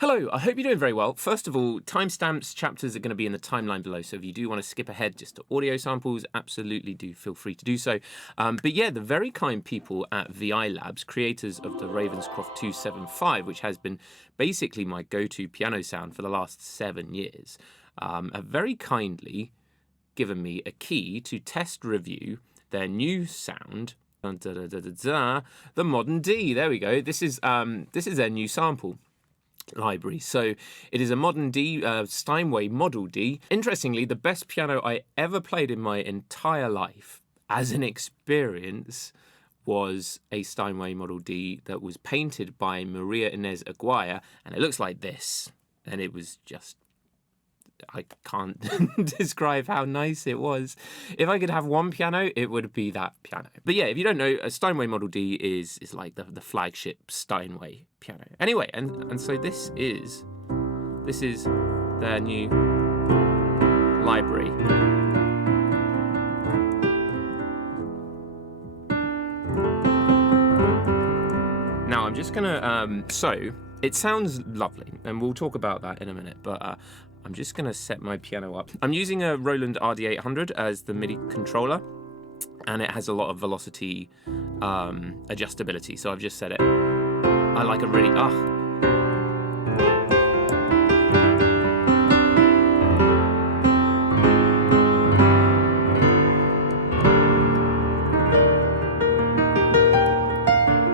Hello, I hope you're doing very well. First of all, timestamps chapters are going to be in the timeline below, so if you do want to skip ahead just to audio samples, absolutely do feel free to do so. But yeah, the very kind people at VI Labs, creators of the Ravenscroft 275, which has been basically my go-to piano sound for the last 7 years, have very kindly given me a key to test review their new sound, the Modern D. There we go. This is their new sample library. So it is a Modern D, Steinway Model D. Interestingly, the best piano I ever played in my entire life as an experience was a Steinway Model D that was painted by Maria Inez Aguirre, and it looks like this. And it was just, I can't describe how nice it was. If I could have one piano, it would be that piano. But yeah, if you don't know, a Steinway Model D is like the flagship Steinway piano. Anyway, and so this is their new library. Now I'm just gonna so it sounds lovely, and we'll talk about that in a minute, but I'm just going to set my piano up. I'm using a Roland RD800 as the MIDI controller, and it has a lot of velocity adjustability, so I've just set it. I like a really...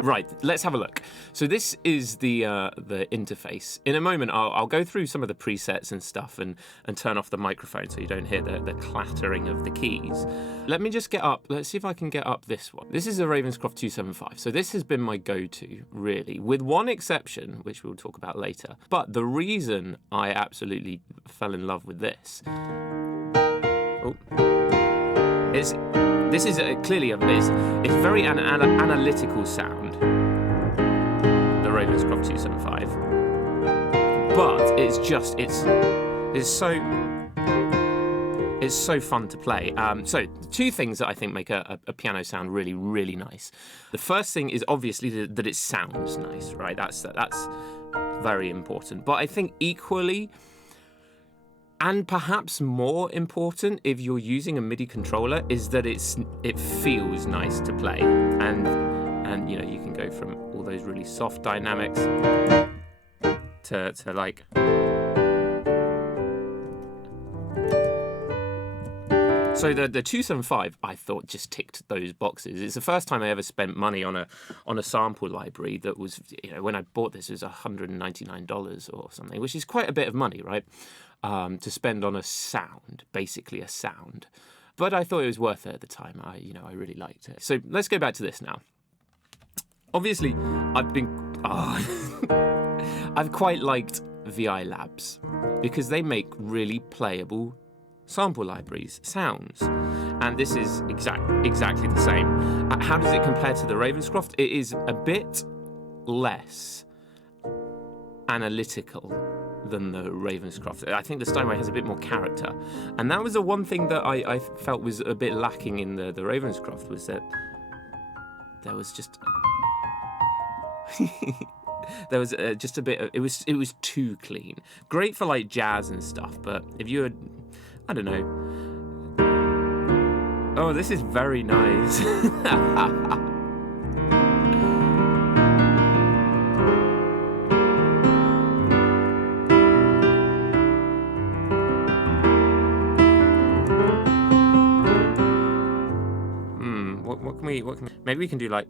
Right, let's have a look. So this is the interface. In a moment, I'll go through some of the presets and stuff and turn off the microphone so you don't hear the clattering of the keys. Let me just get up. Let's see if I can get up this one. This is a Ravenscroft 275. So this has been my go-to, really, with one exception, which we'll talk about later. But the reason I absolutely fell in love with this is... This is clearly it's very analytical sound, the Ravenscroft 275, but it's so fun to play. So two things that I think make a piano sound really, really nice. The first thing is obviously that it sounds nice, right? That's very important. But I think equally, and perhaps more important if you're using a MIDI controller, is that it feels nice to play, and you know, you can go from all those really soft dynamics to like so the 275 I thought just ticked those boxes. It's the first time I ever spent money on a sample library that was, you know, when I bought this, it was $199 or something, which is quite a bit of money, right? To spend on a sound, basically a sound. But I thought it was worth it at the time. I really liked it. So let's go back to this now. Obviously, I've quite liked VI Labs because they make really playable sample libraries, sounds, and this is exactly the same. How does it compare to the Ravenscroft? It is a bit less analytical than the Ravenscroft. I think the Steinway has a bit more character, and that was the one thing that I felt was a bit lacking in the Ravenscroft, was that there was just just a bit of, it was too clean. Great for like jazz and stuff, but if you had, I don't know. Oh, this is very nice. What can we, maybe we can do like...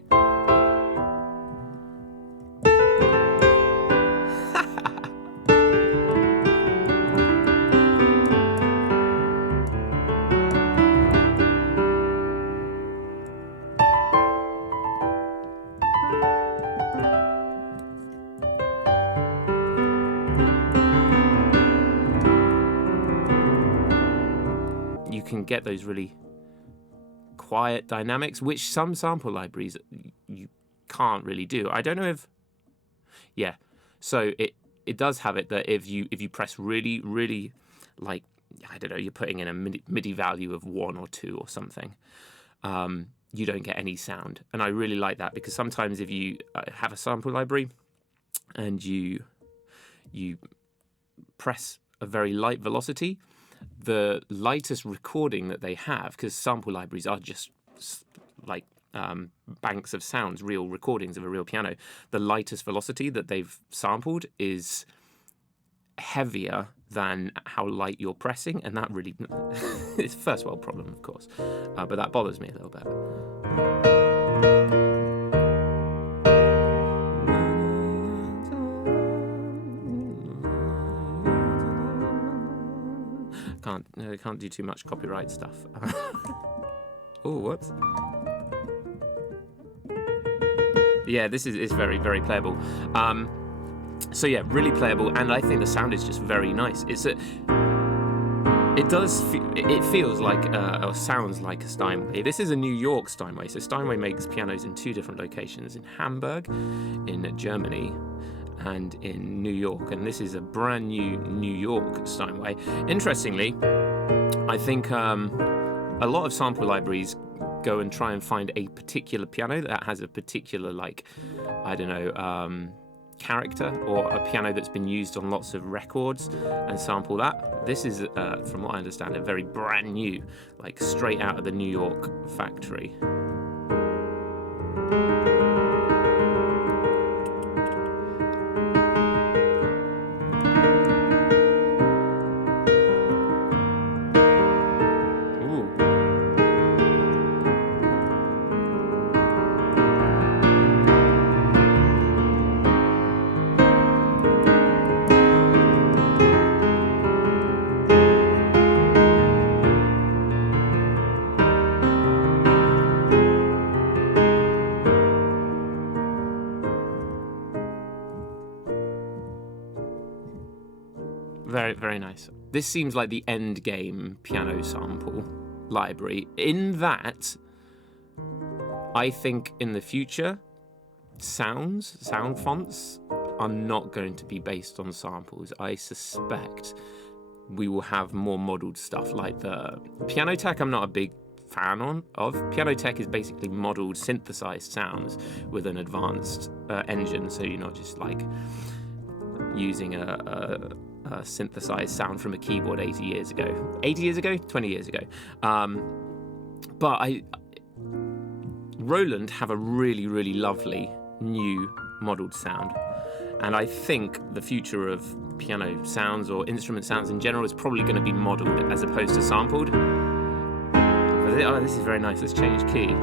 You can get those really quiet dynamics, which some sample libraries you can't really do. I don't know if, yeah. So it does have it that if you press really, really, like, I don't know, you're putting in a MIDI value of 1 or 2 or something, you don't get any sound. And I really like that, because sometimes if you have a sample library and you you press a very light velocity. The lightest recording that they have, because sample libraries are just like banks of sounds, real recordings of a real piano, the lightest velocity that they've sampled is heavier than how light you're pressing, and that really it's a first world problem, of course, but that bothers me a little bit. Can't do too much copyright stuff. Oh, whoops. Yeah, this is very, very playable. So yeah, really playable, and I think the sound is just very nice. It feels like or sounds like a Steinway. This is a New York Steinway. So Steinway makes pianos in 2 different locations, in Hamburg, in Germany, and in New York. And this is a brand new New York Steinway. Interestingly, I think a lot of sample libraries go and try and find a particular piano that has a particular, like, I don't know, character, or a piano that's been used on lots of records, and sample that. This is, from what I understand, a very brand new, like straight out of the New York factory. Very, very nice. This seems like the end game piano sample library, in that I think in the future sound fonts are not going to be based on samples. I suspect we will have more modeled stuff, like the Piano Tech I'm not a big fan of. Piano Tech is basically modeled, synthesized sounds with an advanced engine, so you're not just like using a synthesized sound from a keyboard 80 years ago. 80 years ago? 20 years ago. But Roland have a really, really lovely new modeled sound. And I think the future of piano sounds, or instrument sounds in general, is probably going to be modeled as opposed to sampled. Oh, this is very nice. Let's change key.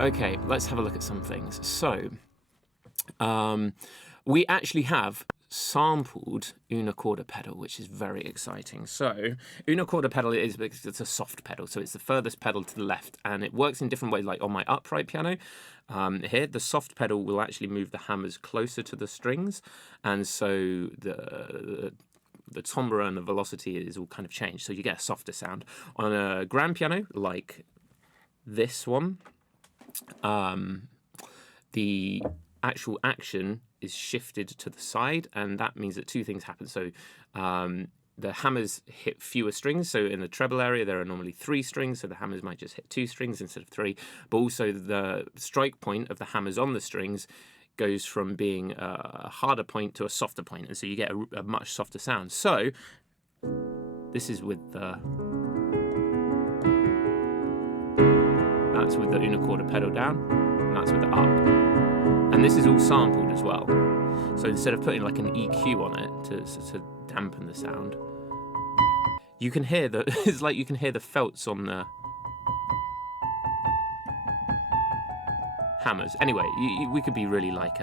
Okay, let's have a look at some things. So, we actually have sampled Una Corda pedal, which is very exciting. So, Una Corda pedal it's a soft pedal, so it's the furthest pedal to the left, and it works in different ways. Like on my upright piano, here the soft pedal will actually move the hammers closer to the strings, and so the timbre and the velocity is all kind of changed, so you get a softer sound. On a grand piano like this one, the actual action is shifted to the side, and that means that 2 things happen. So the hammers hit fewer strings. So in the treble area, there are normally 3 strings, so the hammers might just hit 2 strings instead of 3. But also the strike point of the hammers on the strings goes from being a harder point to a softer point, and so you get a much softer sound. So this is with the... That's with the Una Corda pedal down, and that's with the up. And this is all sampled as well. So instead of putting like an EQ on it to dampen the sound, you can hear it's like you can hear the felts on the hammers. Anyway, we could be really like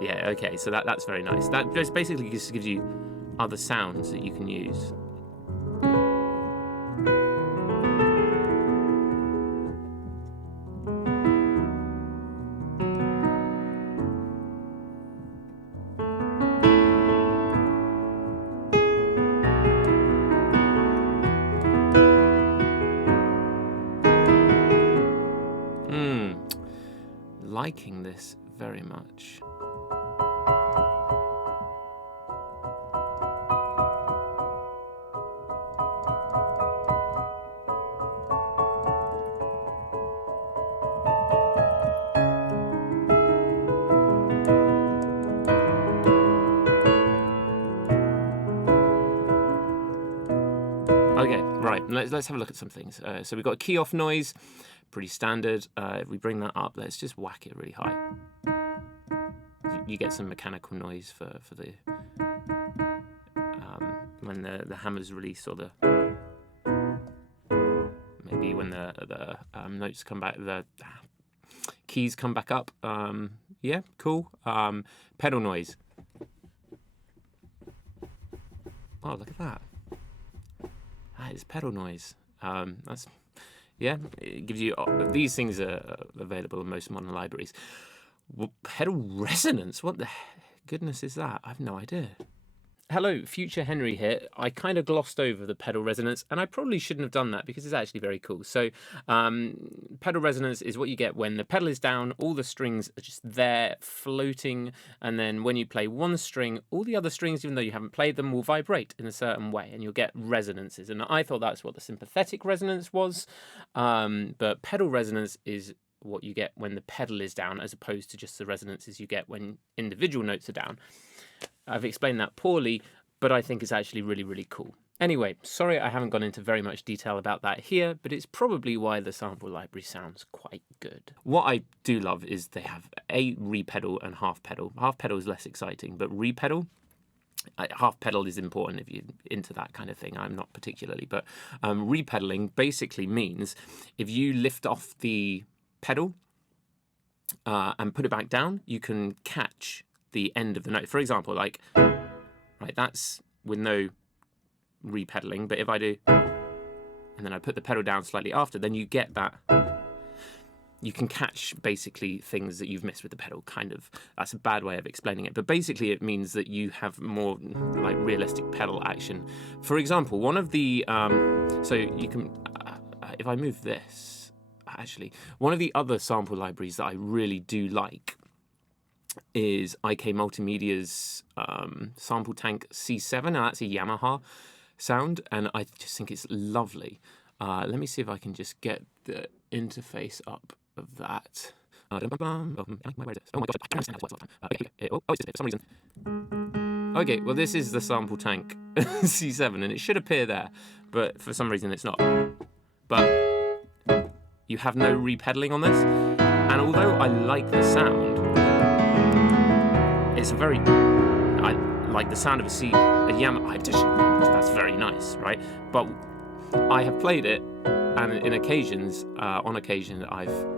yeah, okay, so that's very nice. That just basically just gives you other sounds that you can use. Liking this very much. Okay, right, let's have a look at some things. So we've got a key off noise, pretty standard. If we bring that up, let's just whack it really high. You get some mechanical noise for the when the hammer's released, or maybe when the notes come back, the keys come back up. Yeah, cool. Pedal noise. Oh, look at that. That is pedal noise. That's, yeah, it gives you, these things are available in most modern libraries. Well, pedal resonance, what the goodness is that? I have no idea. Hello, Future Henry here. I kind of glossed over the pedal resonance, and I probably shouldn't have done that because it's actually very cool. So pedal resonance is what you get when the pedal is down, all the strings are just there floating, and then when you play one string, all the other strings, even though you haven't played them, will vibrate in a certain way, and you'll get resonances. And I thought that's what the sympathetic resonance was, but pedal resonance is what you get when the pedal is down, as opposed to just the resonances you get when individual notes are down. I've explained that poorly, but I think it's actually really, really cool. Anyway, sorry I haven't gone into very much detail about that here, but it's probably why the sample library sounds quite good. What I do love is they have a repedal and half pedal. Half pedal is less exciting, but repedal, half pedal is important if you're into that kind of thing. I'm not particularly, but repedaling basically means if you lift off the pedal and put it back down, you can catch the end of the note. For example, like, right, that's with no repedaling, but if I do, and then I put the pedal down slightly after, then you get that, you can catch basically things that you've missed with the pedal, kind of. That's a bad way of explaining it, but basically it means that you have more like realistic pedal action. For example, one of the, so you can, if I move this, actually, one of the other sample libraries that I really do like is IK Multimedia's Sample Tank C7. Now that's a Yamaha sound, and I just think it's lovely. Let me see if I can just get the interface up of that. Oh my god, for some reason. Okay, well this is the Sample Tank C7, and it should appear there, but for some reason it's not. But you have no repedaling on this, and although I like the sound, it's a very, I like the sound of a Yamaha. That's very nice, right? But I have played it, and on occasion, I've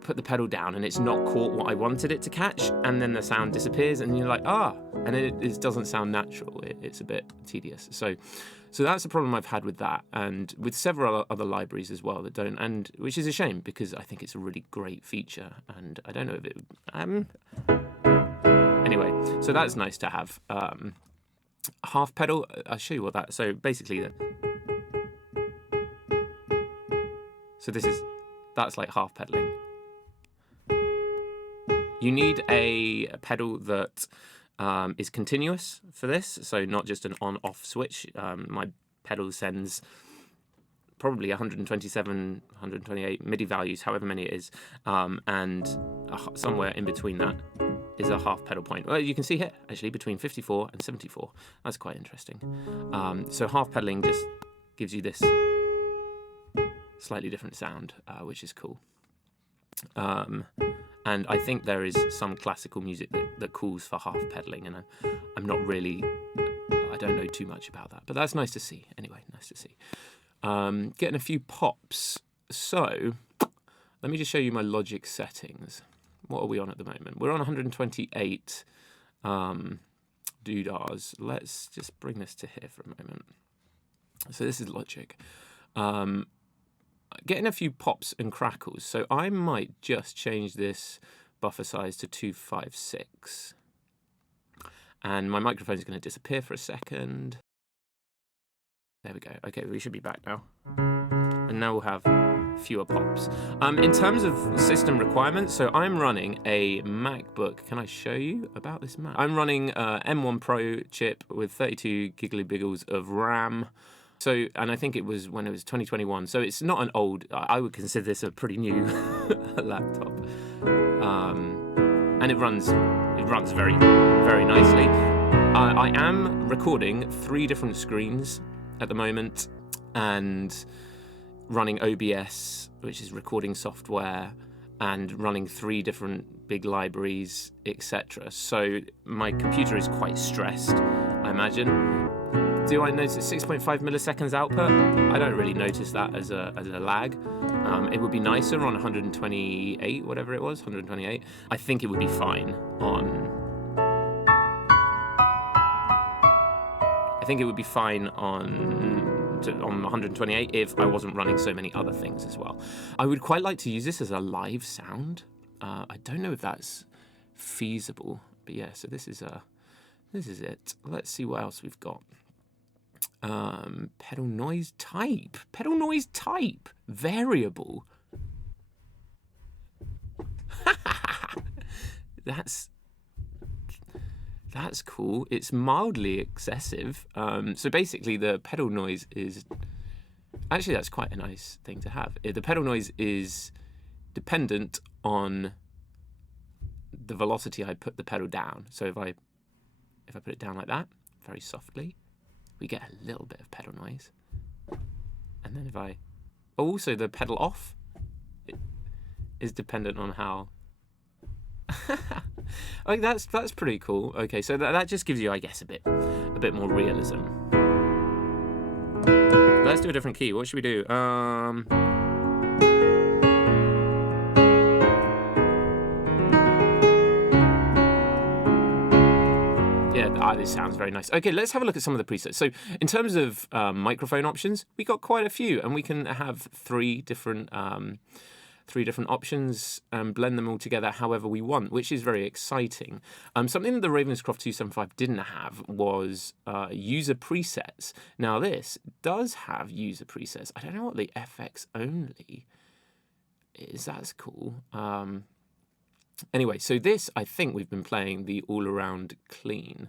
put the pedal down and it's not caught what I wanted it to catch, and then the sound disappears, and you're like, and it doesn't sound natural. It's a bit tedious. So that's the problem I've had with that, and with several other libraries as well that don't, and which is a shame because I think it's a really great feature, and I don't know if it. Anyway, so that's nice to have. Half pedal. I'll show you what that. So basically, so that's like half pedaling. You need a pedal that is continuous for this, so not just an on-off switch. My pedal sends probably 127, 128 MIDI values, however many it is, and somewhere in between that is a half pedal point. Well, you can see here, actually, between 54 and 74. That's quite interesting. So half pedaling just gives you this slightly different sound, which is cool. And I think there is some classical music that calls for half pedaling, and I'm not really, I don't know too much about that, but that's nice to see. Anyway, nice to see. Getting a few pops. So let me just show you my Logic settings. What are we on at the moment? We're on 128 doodahs. Let's just bring this to here for a moment. So this is Logic. Getting a few pops and crackles. So I might just change this buffer size to 256. And my microphone is going to disappear for a second. There we go. Okay, we should be back now. And now we'll have fewer pops. In terms of system requirements, so I'm running a MacBook. Can I show you about this Mac? I'm running M1 Pro chip with 32 giggly biggles of RAM. So, and I think it was when it was 2021. So it's not an old, I would consider this a pretty new laptop. And it runs very, very nicely. I am recording 3 different screens at the moment and running OBS, which is recording software, and running 3 different big libraries, etc. So my computer is quite stressed, I imagine. Do I notice 6.5 milliseconds output? I don't really notice that as a lag. It would be nicer on 128, whatever it was, 128. I think it would be fine on... I think it would be fine on 128 if I wasn't running so many other things as well. I would quite like to use this as a live sound. I don't know if that's feasible, but yeah, so this is it. Let's see what else we've got. Pedal noise type, variable. That's cool. It's mildly excessive. So basically the pedal noise is, actually that's quite a nice thing to have. The pedal noise is dependent on the velocity I put the pedal down. So if I put it down like that, very softly, we get a little bit of pedal noise. And then if I, also the pedal off is dependent on how, like that's pretty cool. Okay, so that just gives you, I guess, a bit more realism. Let's do a different key. What should we do? Yeah, this sounds very nice. Okay, let's have a look at some of the presets. So in terms of microphone options, we got quite a few, and we can have 3 different options and blend them all together however we want, which is very exciting. Something that the Ravenscroft 275 didn't have was user presets. Now this does have user presets. I don't know what the FX only is. That's cool. Anyway, so this, I think we've been playing the all-around clean,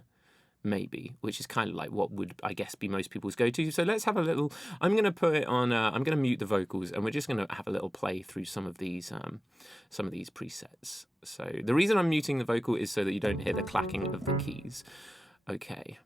maybe, which is kind of like what would, I guess, be most people's go-to. So let's have a little, I'm going to put it on, I'm going to mute the vocals, and we're just going to have a little play through some of these presets. So the reason I'm muting the vocal is so that you don't hear the clacking of the keys. Okay.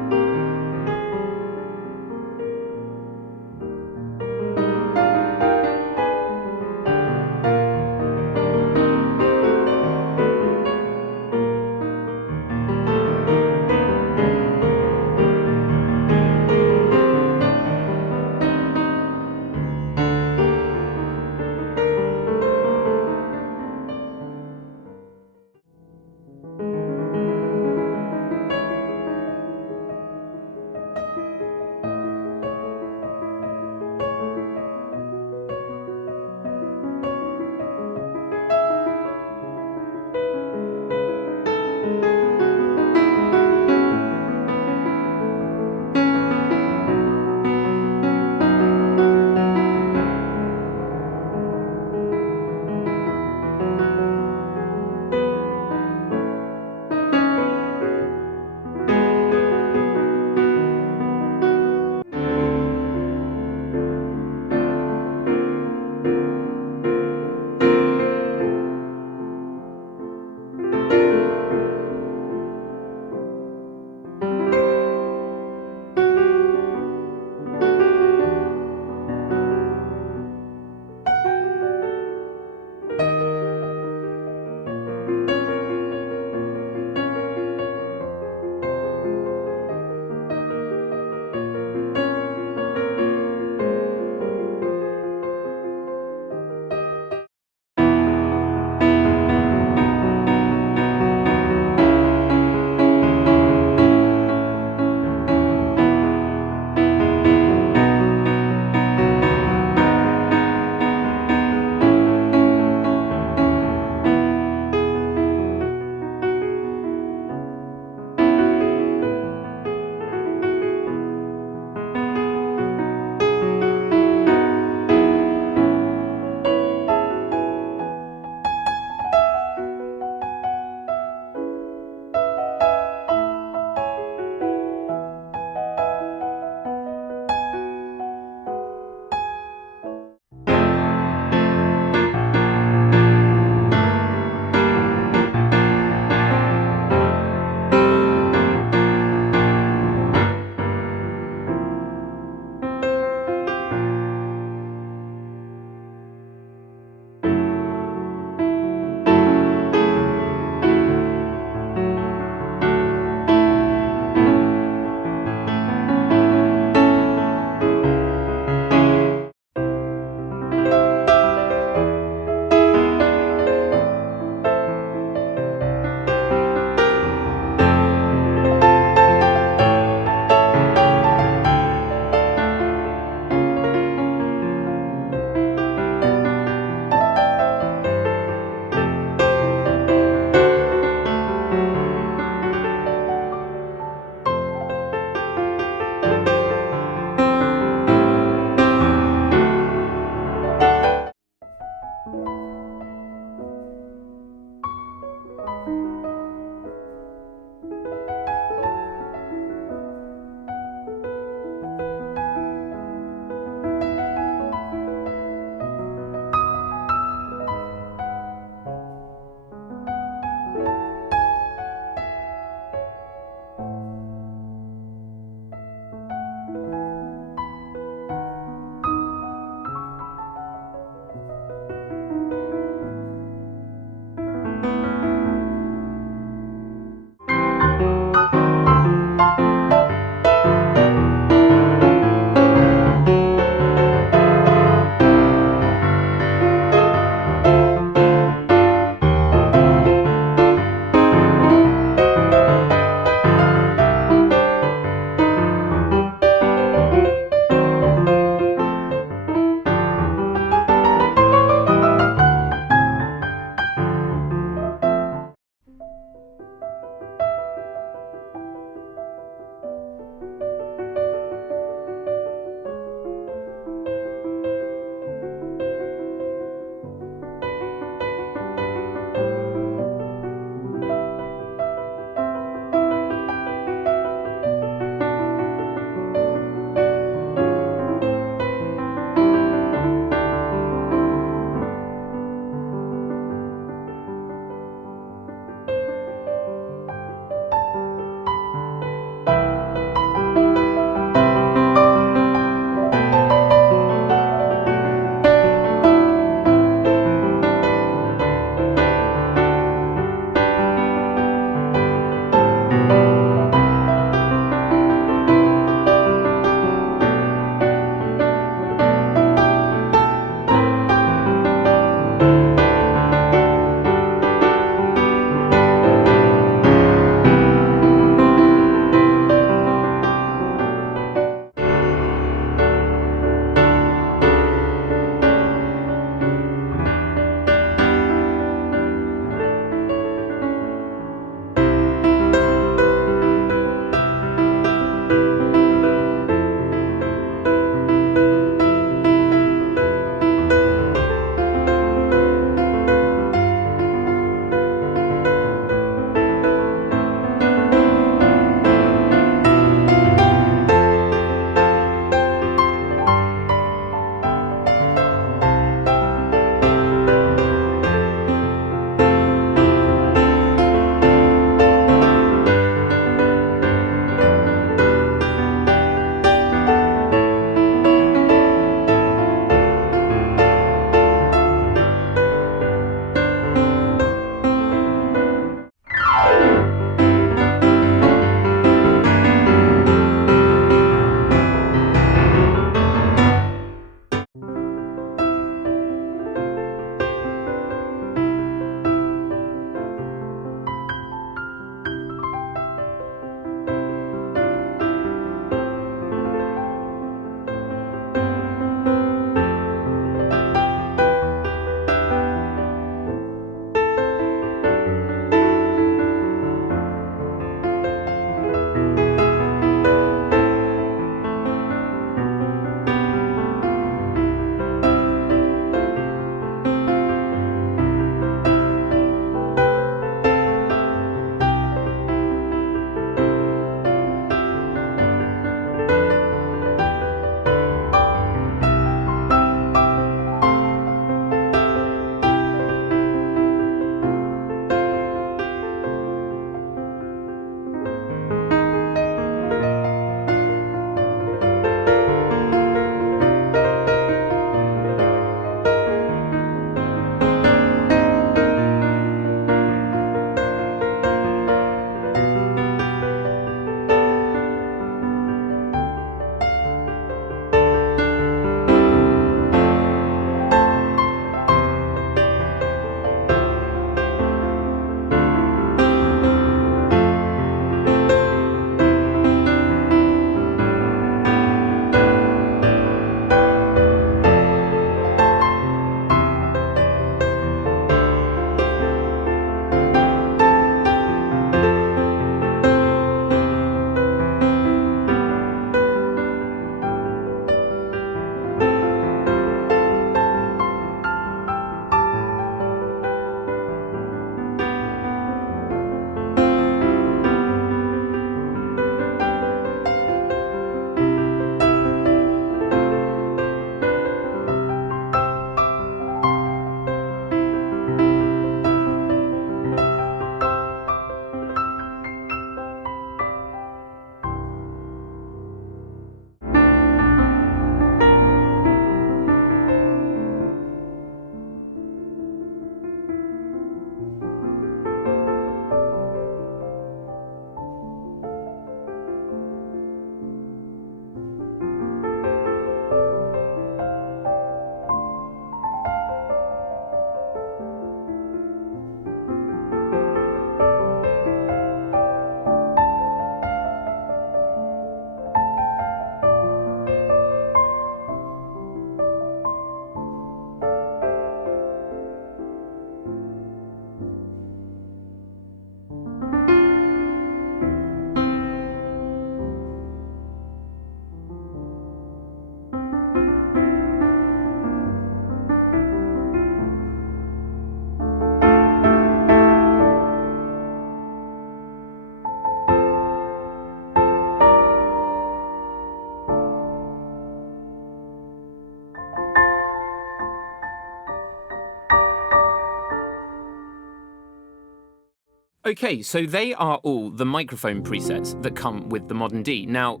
Okay, so they are all the microphone presets that come with the Modern D. Now,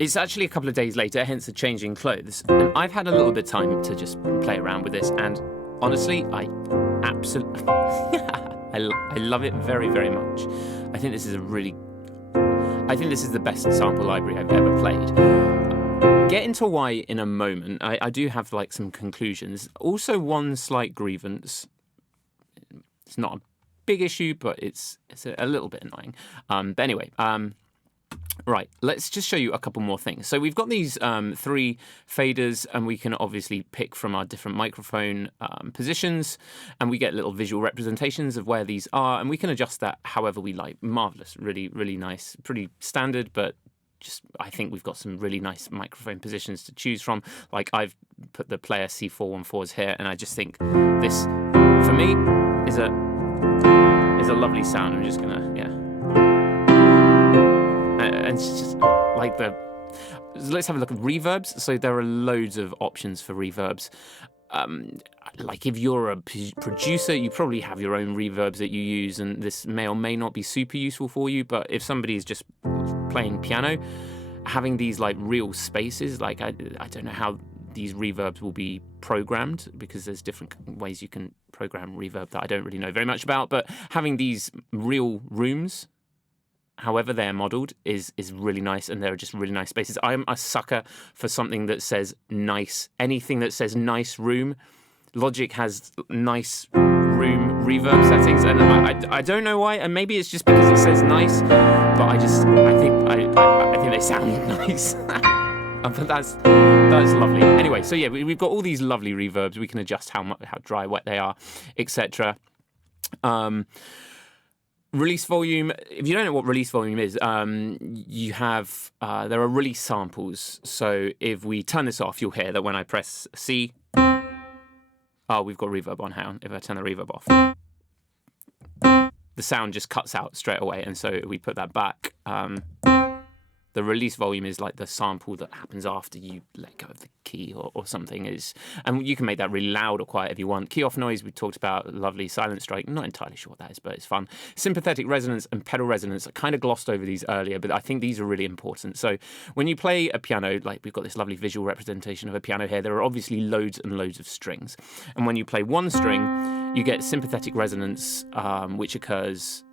it's actually a couple of days later, hence the changing clothes. And I've had a little bit of time to just play around with this, and honestly, I absolutely... I love it very, very much. I think this is the best sample library I've ever played. Get into why in a moment. I do have like some conclusions. Also, one slight grievance. It's not a big issue, but it's a little bit annoying. But anyway, right, let's just show you a couple more things. So we've got these 3 faders, and we can obviously pick from our different microphone positions, and we get little visual representations of where these are, and we can adjust that however we like. Marvelous, really, really nice, pretty standard, but just I think we've got some really nice microphone positions to choose from. Like I've put the player C414s here, and I just think this, for me, is a lovely sound. I'm just gonna, and it's just like let's have a look at reverbs. So there are loads of options for reverbs. Like if you're a producer, you probably have your own reverbs that you use, and this may or may not be super useful for you. But if somebody is just playing piano, having these like real spaces, like I don't know how these reverbs will be programmed, because there's different ways you can program reverb that I don't really know very much about, but having these real rooms, however they're modeled, is really nice, and they're just really nice spaces. I'm a sucker for something that says nice. Anything that says nice room. Logic has nice room reverb settings, and I don't know why, and maybe it's just because it says nice, but I think they sound nice. But that's lovely. Anyway, so yeah, we've got all these lovely reverbs. We can adjust how dry, wet they are, etc. Release volume. If you don't know what release volume is, you have there are release samples. So if we turn this off, you'll hear that when I press C. Oh, we've got reverb on. Hang on. If I turn the reverb off, the sound just cuts out straight away. And so we put that back. The release volume is like the sample that happens after you let go of the key or something. And you can make that really loud or quiet if you want. Key off noise, we talked about. Lovely silent strike. I'm not entirely sure what that is, but it's fun. Sympathetic resonance and pedal resonance. I kind of glossed over these earlier, but I think these are really important. So when you play a piano, like we've got this lovely visual representation of a piano here, there are obviously loads and loads of strings. And when you play one string, you get sympathetic resonance, which occurs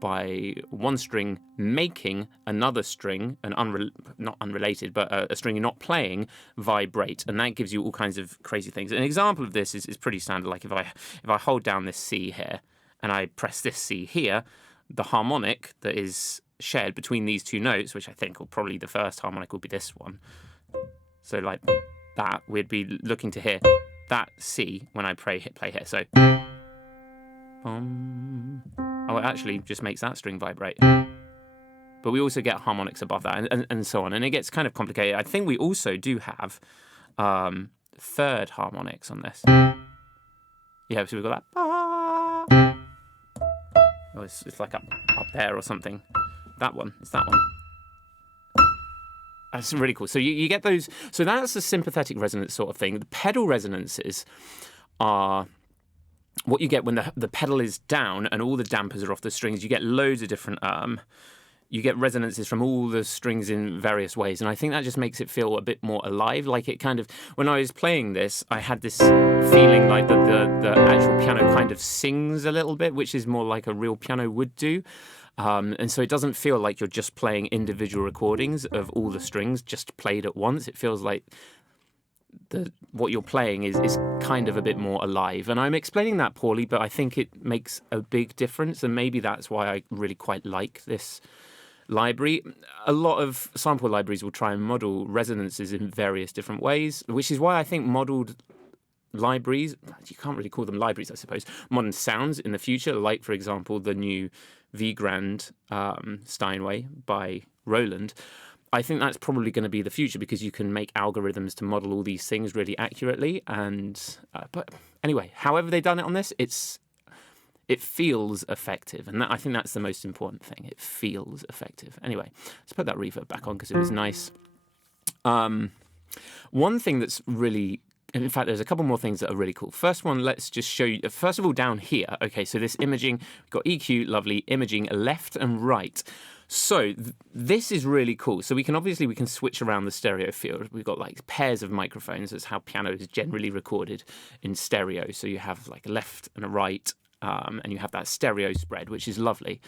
by one string making another string, not unrelated, but a string you're not playing, vibrate, and that gives you all kinds of crazy things. An example of this is pretty standard. Like if I hold down this C here and I press this C here, the harmonic that is shared between these two notes, which I think will probably the first harmonic will be this one. So like that, we'd be looking to hear that C when I play here. So. Oh, it actually just makes that string vibrate. But we also get harmonics above that, and so on. And it gets kind of complicated. I think we also do have third harmonics on this. Yeah, so we've got that. Oh, it's like up there or something. That one. It's that one. That's really cool. So you get those. So that's a sympathetic resonance sort of thing. The pedal resonances are what you get when the pedal is down and all the dampers are off the strings. You get loads of different, you get resonances from all the strings in various ways. And I think that just makes it feel a bit more alive. Like it kind of, when I was playing this, I had this feeling like the actual piano kind of sings a little bit, which is more like a real piano would do. And so it doesn't feel like you're just playing individual recordings of all the strings just played at once. It feels like what you're playing is kind of a bit more alive. And I'm explaining that poorly, but I think it makes a big difference. And maybe that's why I really quite like this library. A lot of sample libraries will try and model resonances in various different ways, which is why I think modeled libraries, you can't really call them libraries, I suppose, modern sounds in the future, like, for example, the new V Grand Steinway by Roland. I think that's probably going to be the future because you can make algorithms to model all these things really accurately. And but anyway, however they've done it on this, it feels effective, and I think that's the most important thing. It feels effective. Anyway, let's put that reverb back on because it was nice. One thing that's really in fact, there's a couple more things that are really cool. First one, let's just show you, first of all, down here. Okay, so this imaging, we've got EQ, lovely, imaging left and right. So this is really cool. So we can switch around the stereo field. We've got like pairs of microphones. That's how piano is generally recorded in stereo. So you have like a left and a right, and you have that stereo spread, which is lovely.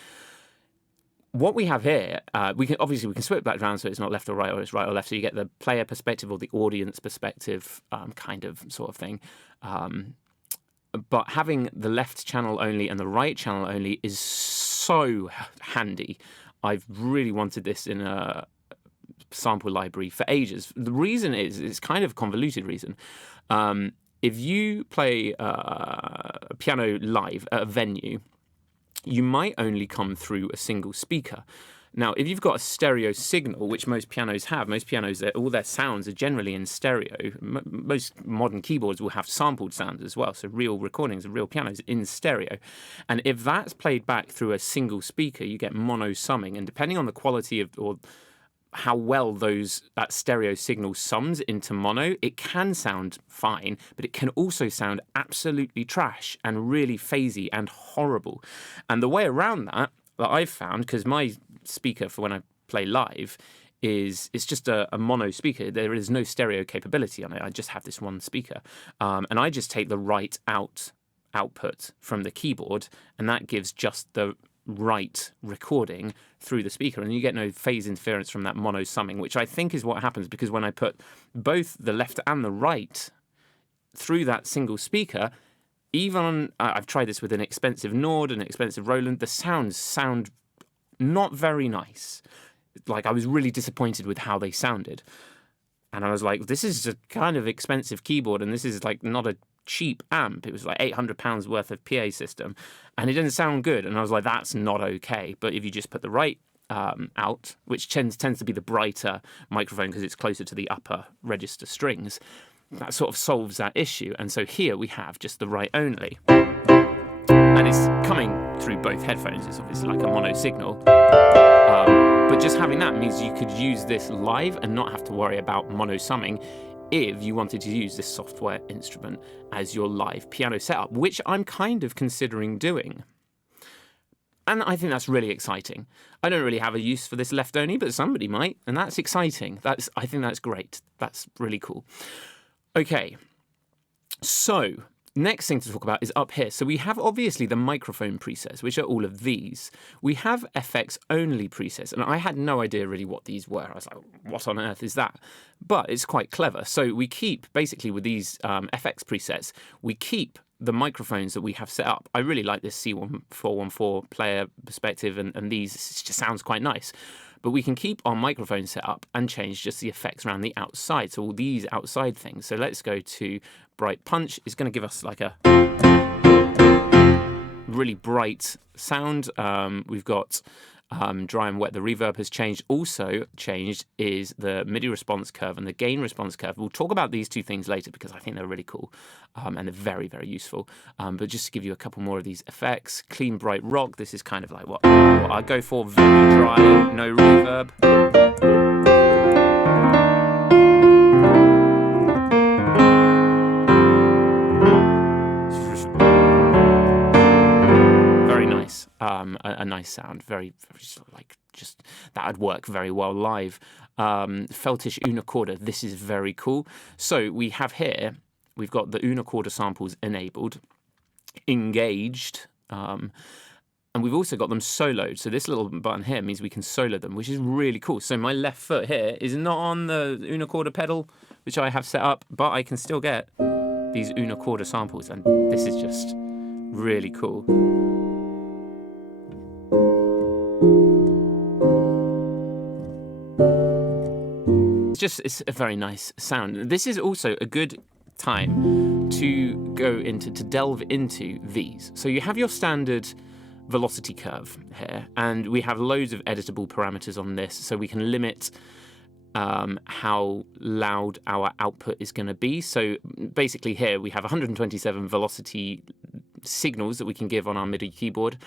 What we have here, we can switch that around so it's not left or right, or it's right or left. So you get the player perspective or the audience perspective, kind of sort of thing. But having the left channel only and the right channel only is so handy. I've really wanted this in a sample library for ages. The reason is, it's kind of a convoluted reason. If you play a piano live at a venue, you might only come through a single speaker. Now, if you've got a stereo signal, which most pianos have, all their sounds are generally in stereo. Most modern keyboards will have sampled sounds as well, so real recordings of real pianos in stereo. And if that's played back through a single speaker, you get mono summing. And depending on the quality of, or how well that stereo signal sums into mono, it can sound fine, but it can also sound absolutely trash and really phasey and horrible. And the way around that I've found, because my speaker for when I play live it's just a mono speaker. There is no stereo capability on it. I just have this one speaker, and I just take the right output from the keyboard, and that gives just the right recording through the speaker, and you get no phase interference from that mono summing, which I think is what happens, because when I put both the left and the right through that single speaker, even on, I've tried this with an expensive Nord and an expensive Roland, the sounds sound not very nice. Like, I was really disappointed with how they sounded, and I was like, this is a kind of expensive keyboard, and this is like not a cheap amp. It was like £800 worth of PA system, and it didn't sound good. And I was like, that's not okay. But if you just put the right out, which tends to be the brighter microphone because it's closer to the upper register strings, that sort of solves that issue. And so here we have just the right only, and it's coming through both headphones. It's obviously like a mono signal, but just having that means you could use this live and not have to worry about mono summing if you wanted to use this software instrument as your live piano setup, which I'm kind of considering doing. And I think that's really exciting. I don't really have a use for this left only, but somebody might, and that's exciting. I think that's great. That's really cool. Okay, so next thing to talk about is up here. So we have obviously the microphone presets, which are all of these. We have FX only presets, and I had no idea really what these were. I was like, what on earth is that? But it's quite clever. So we keep, basically with these FX presets, we keep the microphones that we have set up. I really like this C414 player perspective, and these, it just sounds quite nice. But we can keep our microphone set up and change just the effects around the outside. So all these outside things. So let's go to Bright Punch. It's going to give us like a really bright sound. We've got Dry and Wet. The reverb has changed. Also changed is the MIDI response curve and the gain response curve. We'll talk about these two things later because I think they're really cool, and they're very, very useful. But just to give you a couple more of these effects. Clean, bright rock. This is kind of like what I go for. Very dry, no reverb. A nice sound, very, very sort of like, just that would work very well live. Feltish Una Corda, this is very cool. So we have here, we've got the Una Corda samples enabled, engaged, and we've also got them soloed. So this little button here means we can solo them, which is really cool. So my left foot here is not on the Una Corda pedal, which I have set up, but I can still get these Una Corda samples, and this is just really cool. It's a very nice sound. This is also a good time to delve into these. So you have your standard velocity curve here, and we have loads of editable parameters on this, so we can limit how loud our output is going to be. So basically here we have 127 velocity signals that we can give on our MIDI keyboard,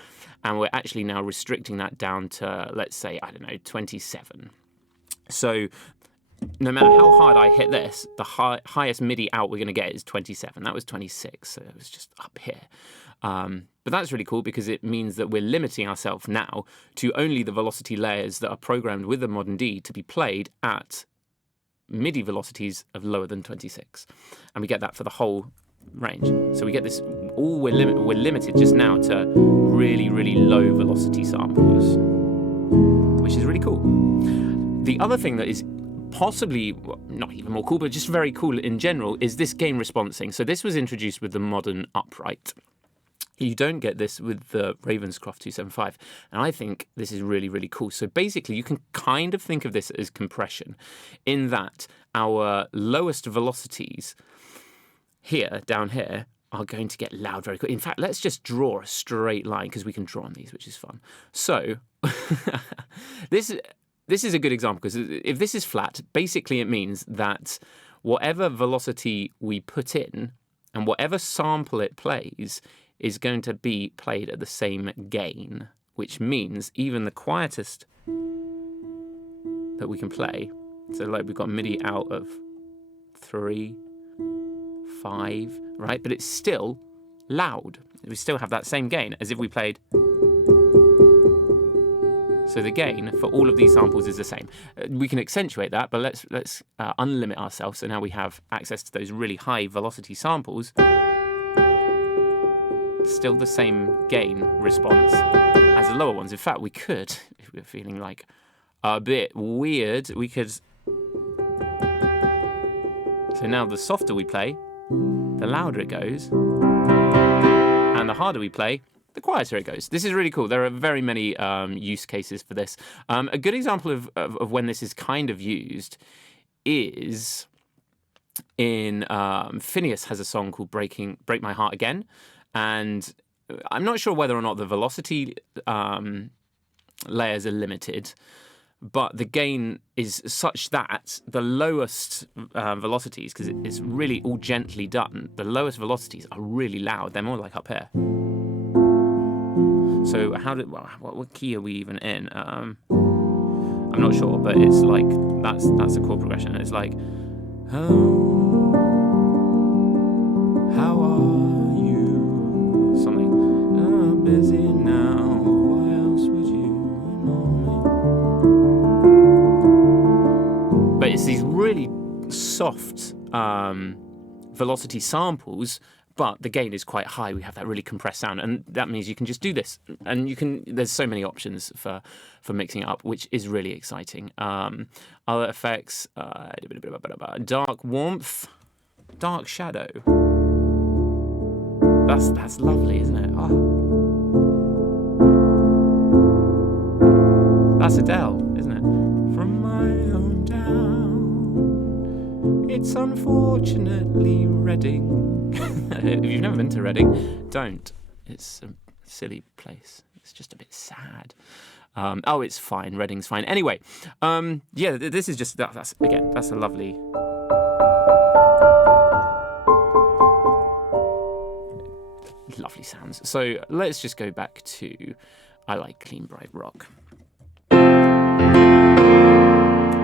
and we're actually now restricting that down to, let's say, I don't know, 27. So no matter how hard I hit this, the highest MIDI out we're going to get is 27. That was 26, so it was just up here. But that's really cool because it means that we're limiting ourselves now to only the velocity layers that are programmed with the Modern D to be played at MIDI velocities of lower than 26. And we get that for the whole range. So we get this, we're limited just now to really, really low velocity samples, which is really cool. The other thing that is possibly, well, not even more cool, but just very cool in general, is this gain responsing. So this was introduced with the modern upright. You don't get this with the Ravenscroft 275, and I think this is really, really cool. So basically, you can kind of think of this as compression, in that our lowest velocities here, down here, are going to get loud very quickly. In fact, let's just draw a straight line, because we can draw on these, which is fun. So this is a good example, because if this is flat, basically it means that whatever velocity we put in and whatever sample it plays is going to be played at the same gain, which means even the quietest that we can play, so like we've got MIDI out of 3, 5, right? But it's still loud. We still have that same gain as if we played. So the gain for all of these samples is the same. We can accentuate that, but let's unlimit ourselves. So now we have access to those really high velocity samples. Still the same gain response as the lower ones. In fact, we could, if we're feeling like a bit weird, we could. So now the softer we play, the louder it goes, and the harder we play, the quieter it goes. This is really cool. There are very many use cases for this. A good example of when this is kind of used is in Phineas has a song called Break My Heart Again. And I'm not sure whether or not the velocity layers are limited, but the gain is such that the lowest velocities, because it's really all gently done, the lowest velocities are really loud. They're more like up here. So what key are we even in? I'm not sure, but it's like that's a chord progression. It's like, oh, how are you? Something. I'm busy now. Why else would you know me? But it's these really soft velocity samples, but the gain is quite high. We have that really compressed sound, and that means you can just do this. And there's so many options for mixing it up, which is really exciting. Other effects, dark warmth, dark shadow. That's lovely, isn't it? Oh. That's Adele, isn't it? From my hometown, it's unfortunately Reading. If you've never been to Reading, don't. It's a silly place. It's just a bit sad. Oh, it's fine. Reading's fine. Anyway, yeah, this is just that's a lovely. Lovely sounds. So let's just go back to I like clean bright rock.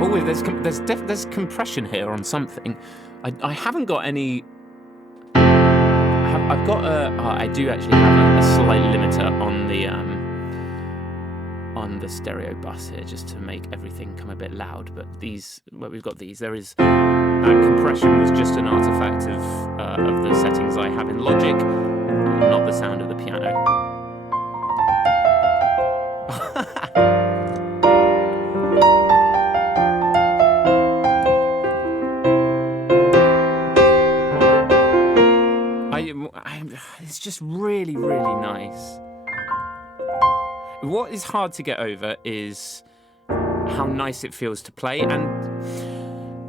Oh, there's compression here on something. I haven't got any. I've got I do actually have a slight limiter on the stereo bus here, just to make everything come a bit loud. But we've got these. There is that compression was just an artifact of the settings I have in Logic. Not the sound of the piano. It's just really, really nice. What is hard to get over is how nice it feels to play, and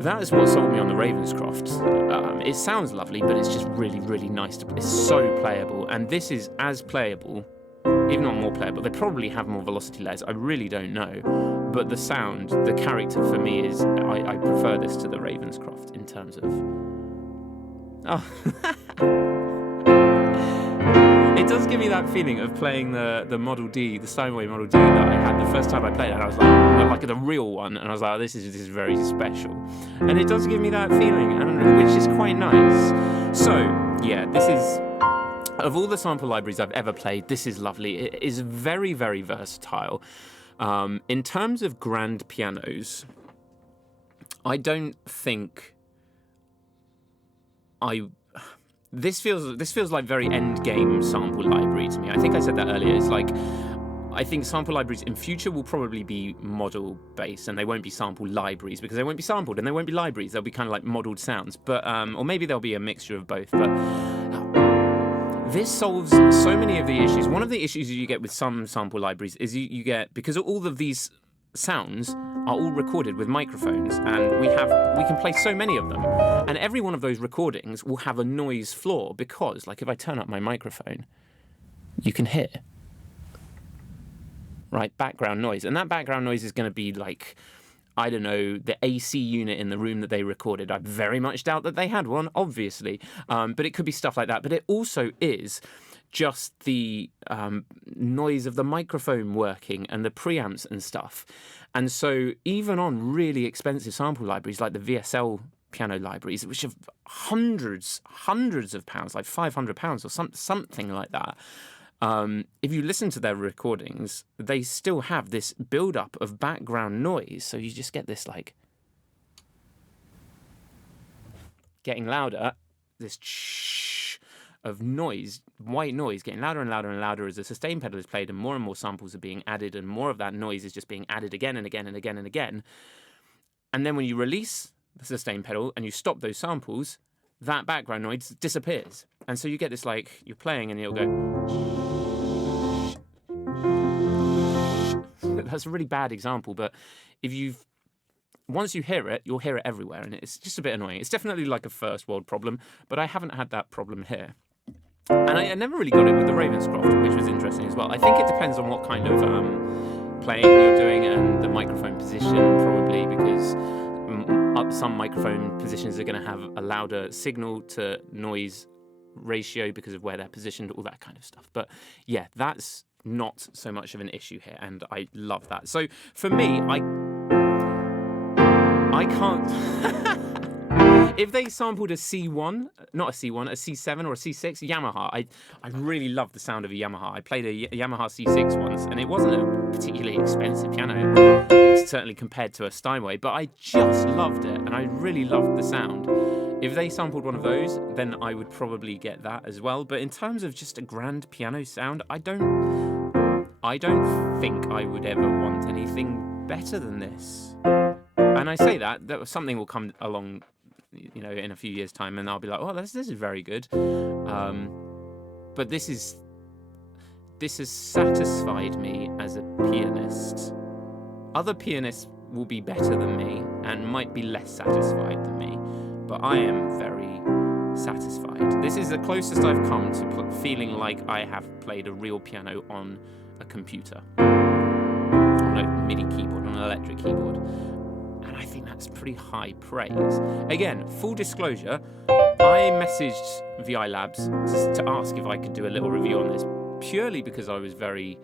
that is what sold me on the Ravenscroft. It sounds lovely, but it's just really, really nice to play. It's so playable, and this is as playable, if not more playable. They probably have more velocity layers, I really don't know. But the sound, the character for me is, I prefer this to the Ravenscroft in terms of... Oh. It does give me that feeling of playing the Model D, the Steinway Model D that I had the first time I played it. And I was like the real one, and I was like, this is very special. And it does give me that feeling, and which is quite nice. So yeah, this is, of all the sample libraries I've ever played, this is lovely. It is very, very versatile. In terms of grand pianos, I don't think this feels like very end game sample library to me. I think I said that earlier. It's like, I think sample libraries in future will probably be model based, and they won't be sample libraries because they won't be sampled, and they won't be libraries. They'll be kind of like modeled sounds, but or maybe there'll be a mixture of both. But this solves so many of the issues. One of the issues you get with some sample libraries is you get, because all of these sounds are all recorded with microphones, and we can play so many of them, and every one of those recordings will have a noise floor, because like if I turn up my microphone, you can hear, right, background noise, and that background noise is going to be like, I don't know, the AC unit in the room that they recorded. I very much doubt that they had one, obviously, but it could be stuff like that. But it also is just the noise of the microphone working and the preamps and stuff. And so even on really expensive sample libraries like the VSL piano libraries, which have hundreds of pounds, like £500 or something like that, if you listen to their recordings, they still have this buildup of background noise. So you just get this like getting louder, this of noise, white noise, getting louder and louder and louder as the sustain pedal is played, and more samples are being added, and more of that noise is just being added again and again and again and again. And then when you release the sustain pedal and you stop those samples, that background noise disappears. And so you get this, like, you're playing and it'll go. That's a really bad example, but once you hear it, you'll hear it everywhere, and it's just a bit annoying. It's definitely like a first world problem, but I haven't had that problem here. And I never really got it with the Ravenscroft, which was interesting as well. I think it depends on what kind of playing you're doing and the microphone position, probably, because some microphone positions are going to have a louder signal to noise ratio because of where they're positioned, all that kind of stuff. But yeah, that's not so much of an issue here, and I love that. So for me, I can't... If they sampled a C1, not a C1, a C7 or a C6, Yamaha, I really love the sound of a Yamaha. I played a Yamaha C6 once, and it wasn't a particularly expensive piano, certainly compared to a Steinway, but I just loved it, and I really loved the sound. If they sampled one of those, then I would probably get that as well. But in terms of just a grand piano sound, I don't think I would ever want anything better than this. And I say that something will come along, you know, in a few years' time, and I'll be like, oh, this is very good. But this has satisfied me as a pianist. Other pianists will be better than me and might be less satisfied than me, but I am very satisfied. This is the closest I've come to feeling like I have played a real piano on a computer, on a MIDI keyboard, on an electric keyboard. And I think that's pretty high praise. Again, full disclosure, I messaged VI Labs to ask if I could do a little review on this, purely because I was very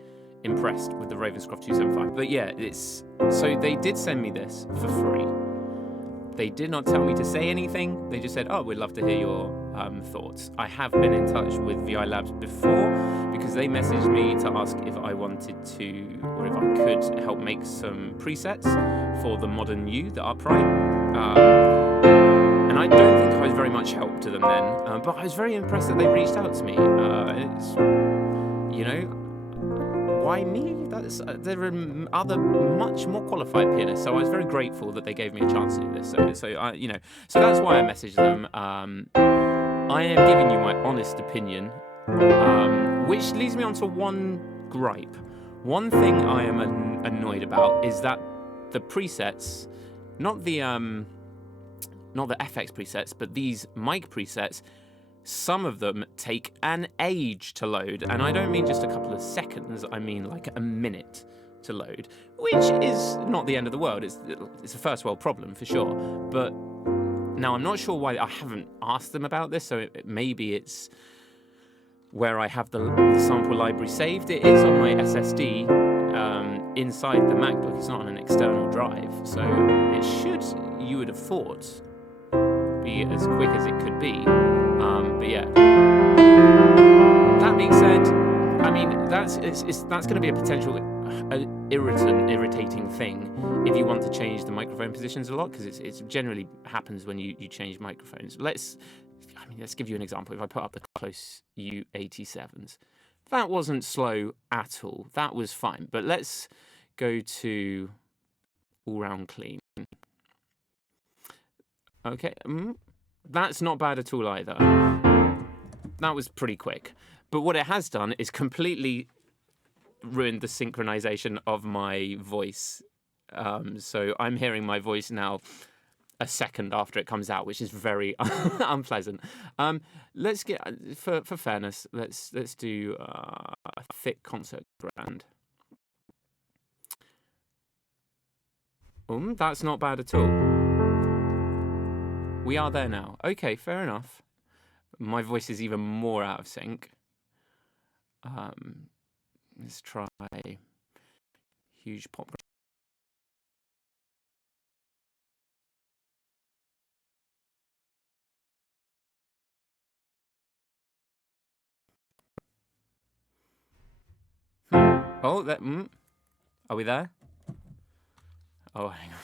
impressed with the Ravenscroft 275. But yeah, so they did send me this for free. They did not tell me to say anything. They just said, oh, we'd love to hear your thoughts. I have been in touch with VI Labs before, because they messaged me to ask if I wanted to, or if I could help make some presets for the Modern U, the upright. And I don't think I was very much help to them then, but I was very impressed that they reached out to me. It's, you know, why me? There are other much more qualified pianists, so I was very grateful that they gave me a chance to do this. So that's why I messaged them. I am giving you my honest opinion, which leads me on to one gripe. One thing I am annoyed about is that the presets, not the FX presets, but these mic presets, some of them take an age to load, and I don't mean just a couple of seconds, I mean like a minute to load, which is not the end of the world. It's a first world problem for sure, but now I'm not sure why. I haven't asked them about this, so maybe it's where I have the sample library saved. It is on my SSD inside the MacBook. It's not on an external drive, so it should, you would have thought, be as quick as it could be. But yeah. That being said, I mean, that's going to be a potential irritating thing if you want to change the microphone positions a lot, because it generally happens when you change microphones. Let's give you an example. If I put up the close U87s, that wasn't slow at all. That was fine. But let's go to all round clean. Okay, that's not bad at all either. That was pretty quick. But what it has done is completely ruined the synchronization of my voice. So I'm hearing my voice now a second after it comes out, which is very unpleasant. Let's get, for fairness, let's do a thick concert grand. That's not bad at all. We are there now. Okay, fair enough. My voice is even more out of sync. Let's try huge pop. Oh, that. Are we there? Oh, hang on.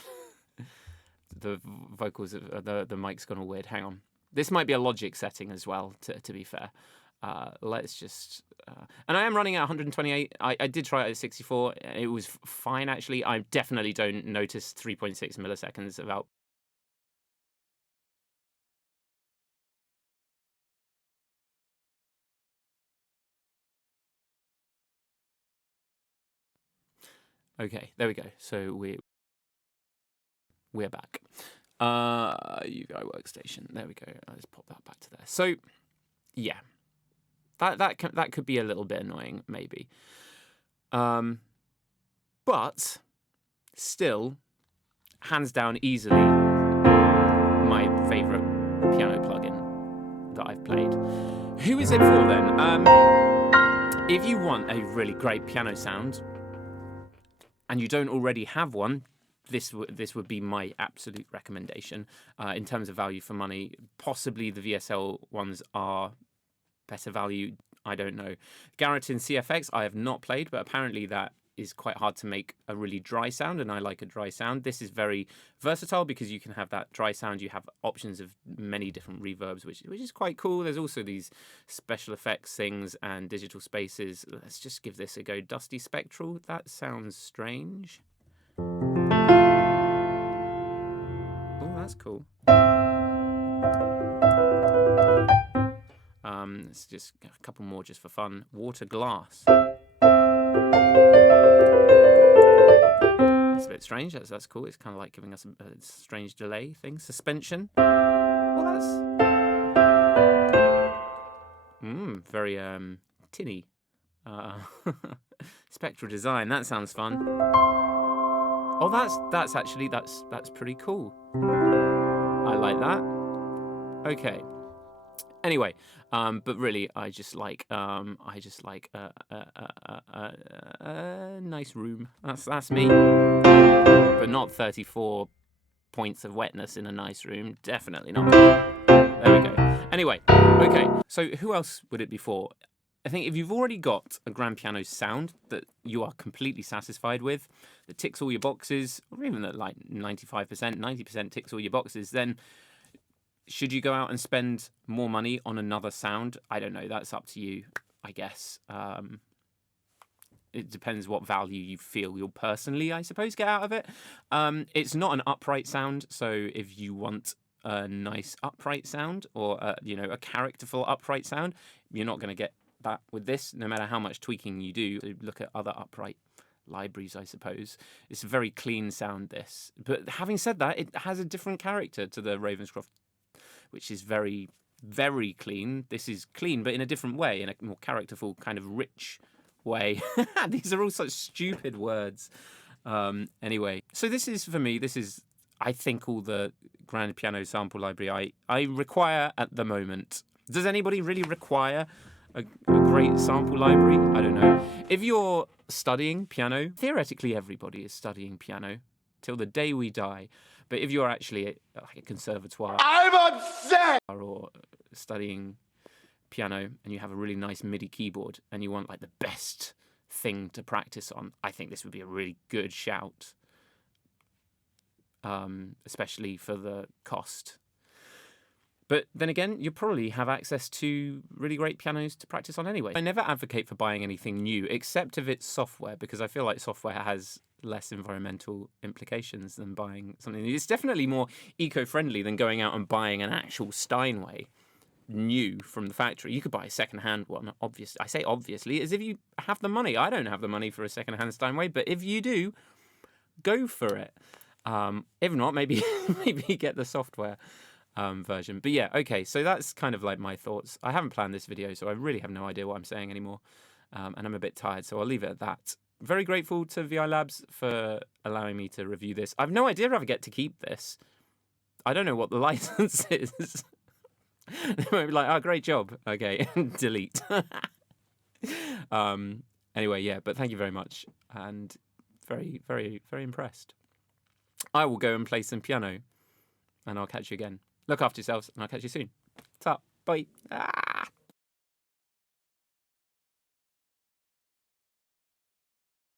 The vocals, the mic's gone all weird. Hang on. This might be a Logic setting as well, to be fair. Let's just... and I am running at 128. I did try it at 64. It was fine, actually. I definitely don't notice 3.6 milliseconds of output. Okay, there we go. So we're back. UI workstation. There we go. Let's pop that back to there. So, yeah. That could be a little bit annoying, maybe. But still, hands down, easily my favourite piano plugin that I've played. Who is it for then? If you want a really great piano sound and you don't already have one, this would be my absolute recommendation in terms of value for money. Possibly the VSL ones are better value, I don't know. Garrett in CFX, I have not played, but apparently that is quite hard to make a really dry sound, and I like a dry sound. This is very versatile because you can have that dry sound. You have options of many different reverbs, which is quite cool. There's also these special effects things and digital spaces. Let's just give this a go. Dusty Spectral, that sounds strange. Oh, that's cool. Let's just get a couple more just for fun. Water Glass. That's a bit strange. That's cool. It's kind of like giving us a strange delay thing. Suspension. Well, that's very tinny. Spectral design. That sounds fun. Oh, that's actually that's pretty cool. I like that. Okay. Anyway, but really, I just like a nice room. That's me. But not 34 points of wetness in a nice room. Definitely not. There we go. Anyway, okay. So who else would it be for? I think if you've already got a grand piano sound that you are completely satisfied with, that ticks all your boxes, or even that like 95%, 90% ticks all your boxes, then should you go out and spend more money on another sound? I don't know. That's up to you, I guess. It depends what value you feel you'll personally, I suppose, get out of it. It's not an upright sound, so if you want a nice upright sound or a characterful upright sound, you're not going to get that with this, no matter how much tweaking you do. Look at other upright libraries, I suppose. It's a very clean sound, this. But having said that, it has a different character to the Ravenscroft, which is very, very clean. This is clean, but in a different way, in a more characterful, kind of rich way. These are all such stupid words. Anyway, so this is, for me, I think, all the grand piano sample library I require at the moment. Does anybody really require a great sample library. I don't know. If you're studying piano, theoretically everybody is studying piano till the day we die. But if you're actually like a conservatoire, I'm upset, or studying piano and you have a really nice MIDI keyboard and you want like the best thing to practice on, I think this would be a really good shout, especially for the cost. But then again, you probably have access to really great pianos to practice on anyway. I never advocate for buying anything new, except if it's software, because I feel like software has less environmental implications than buying something. It's definitely more eco-friendly than going out and buying an actual Steinway new from the factory. You could buy a second-hand one, obviously. I say obviously, as if you have the money. I don't have the money for a second-hand Steinway, but if you do, go for it. If not, maybe get the software version. But yeah, okay, so that's kind of like my thoughts. I haven't planned this video, so I really have no idea what I'm saying anymore. And I'm a bit tired, so I'll leave it at that. Very grateful to VI Labs for allowing me to review this. I've no idea if I get to keep this. I don't know what the license is. They might be like, oh, great job. Okay, delete. Anyway, yeah, but thank you very much. And very, very, very impressed. I will go and play some piano, and I'll catch you again. Look after yourselves, and I'll catch you soon. Ta, bye.